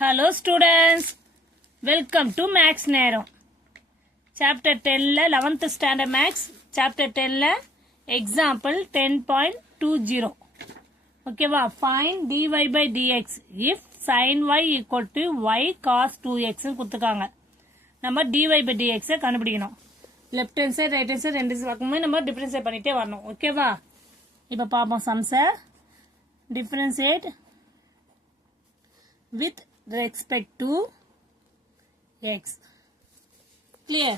Hello students, welcome to Max நேரம். Chapter 10ல 11th standard Max, Chapter 10ல example 10.20. ஓகேவா, find dy by dx if sin y equal to y cos 2x கொடுத்துருக்காங்க. நம்ம dy by dx கண்டுபிடிக்கணும். Left hand side right hand side ரெண்டு பக்கமே நம்ம differentiate பண்ணிட்டே வரணும். ஓகேவா, இப்போ பார்ப்போம் சம்ஸை. Differentiate with respect to x. clear.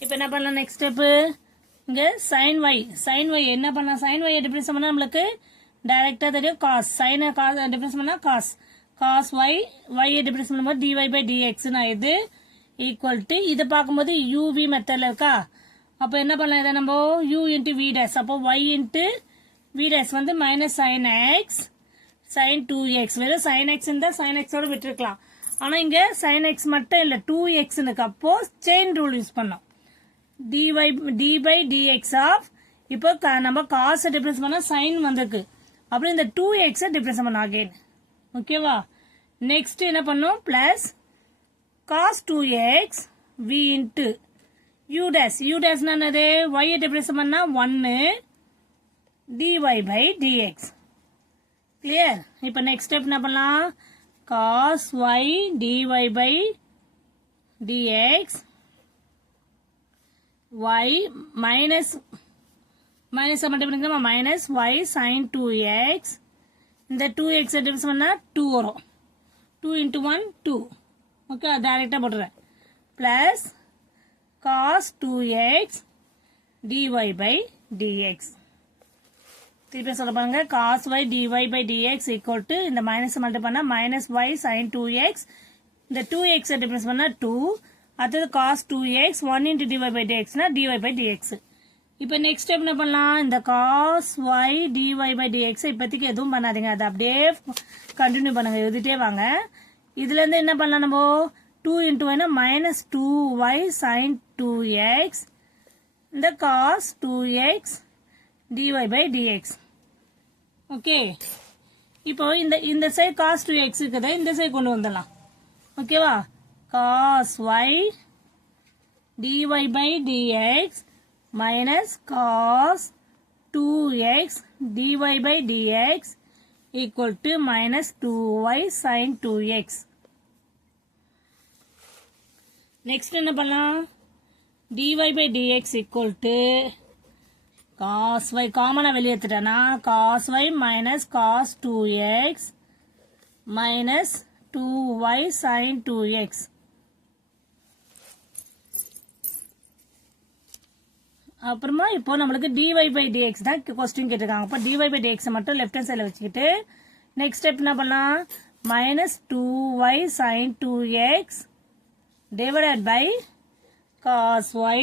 இப்போ என்ன பண்ணலாம், நெக்ஸ்ட் ஸ்டெப் இங்க sin y என்ன பண்ணலாம், sin y டிஃபரன்ஸ் பண்ணா நம்மளுக்கு டைரக்டா தெரியும் cos, sin டிஃபரன்ஸ் பண்ணா cos y டிஃபரன்ஸ் பண்ணும்போது dy by dx னா இது ஈக்குவல் டு இது பார்க்கும்போது uv மெத்தட்ல இருக்கா, அப்போ என்ன பண்ணலாம், இதை நம்ம u into v dash, அப்போ y into v dash வந்து minus sin x sin 2x, வெறும் sin x இந்த sin x ஓட விட்டுருக்கலாம். ஆனா இங்க sin x மட்டும் இல்ல 2x இருக்கு, அப்போ செயின் ரூல் யூஸ் பண்ணோம். d by dx ஆஃப், இப்போ நம்ம cos டிஃபரன்ஸ் பண்ணா sin வந்திருக்கு, அப்புறம் இந்த 2x டிஃபரன்ஸ் பண்ண அகைன். ஓகேவா, நெக்ஸ்ட் என்ன பண்ணும், plus cos 2x v into u dash என்னது, y டிஃபரன்ஸ் பண்ணா 1 dy by dx. கிளியர். இப்போ நெக்ஸ்ட் ஸ்டெப் என்ன பண்ணலாம், cos y dy by dx y minus multiple பண்ணிக்கலாம், மைனஸ் y sin 2x, இந்த 2x டிஃபரன்ஸ் பண்ணா 2 வரும், 2 into 1 2. ஓகே, டைரக்டா போட்டுறேன். Plus cos 2x dy by dx. திருப்பி சொல்ல பாருங்க, cos y dy by dx equal to இந்த மைனஸ் மல்டிபிள் பண்ணா மைனஸ் y sin 2x, இந்த 2x டிஃபரன்ஸ் பண்ணா 2, அடுத்தது cos 2x 1 into dy by dx னா dy by dx. இப்போ நெக்ஸ்ட் ஸ்டெப் என்ன பண்ணலாம், இந்த cos y dy by dx இப்போதைக்கு எதுவும் பண்ணாதீங்க, அதை அப்படியே கண்டினியூ பண்ணுங்க, எழுதிட்டே வாங்க. இதுல இருந்து என்ன பண்ணலாம், நம்ம 2 into y minus 2y sin 2x, இந்த cos 2x dy by dx. Okay, இப்போ இந்த சைடு cos 2x இருக்குதா, இந்த சைடு கொண்டு வந்துடலாம். ஓகேவா, cos y dy by dx minus cos 2x dy by dx equal to minus 2y sin 2x. Next என்ன பண்ணலாம், dy by dx equal to cos y காமனா வெளியேற்றிட்டேனா, cos y minus cos 2x minus 2y sin 2x. அப்புறமா இப்போ நம்மளுக்கு dy by dx தான் question கேட்டிருக்காங்க. அப்போ dy by dx மட்டும் லெஃப்ட் ஹேண்ட் சைடில் வச்சுக்கிட்டு நெக்ஸ்ட் ஸ்டெப் என்ன பண்ணலாம், minus 2y sin 2x divided by cos y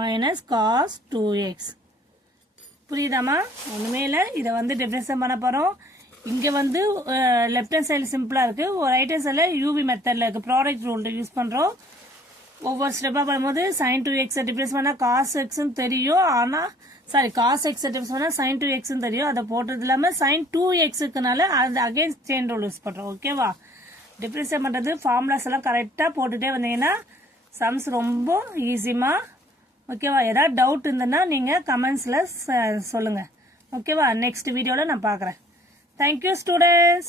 minus cos 2x. புரியுதாமா, ஒண்ணுமே இல்லை. இதை வந்து டிஃபரன்ஸ் பண்ண போறோம். இங்க வந்து லெஃப்ட் ஹேண்ட் சைடு சிம்பிளா இருக்கு, ரைட் ஹேண்ட் சைடுல யூவி மெத்தட்ல இருக்கு, ப்ராடக்ட் ரூல் யூஸ் பண்றோம். ஒவ்வொரு ஸ்டெப்பா பண்ணும்போது sin 2x டிஃபரன்ஸ் பண்ணா cos x தெரியும், ஆனா cos x டிஃபரன்ஸ் பண்ணா sin 2x தெரியும், அதை போட்டது இல்லாம sin 2xனால அது அகைன் செயின் ரூல் யூஸ் பண்றோம். ஓகேவா, டிஃபரன்ஸ் பண்றது ஃபார்முலாஸ் எல்லாம் கரெக்டா போட்டுட்டே வந்தீங்கன்னா சம்ஸ் ரொம்ப ஈஸிமா. ஓகேவா, ஏதாவது டவுட் இருந்ததுன்னா நீங்க கமெண்ட்ஸ்ல சொல்லுங்க. ஓகேவா, நெக்ஸ்ட் வீடியோல நான் பார்க்குறேன். Thank you students.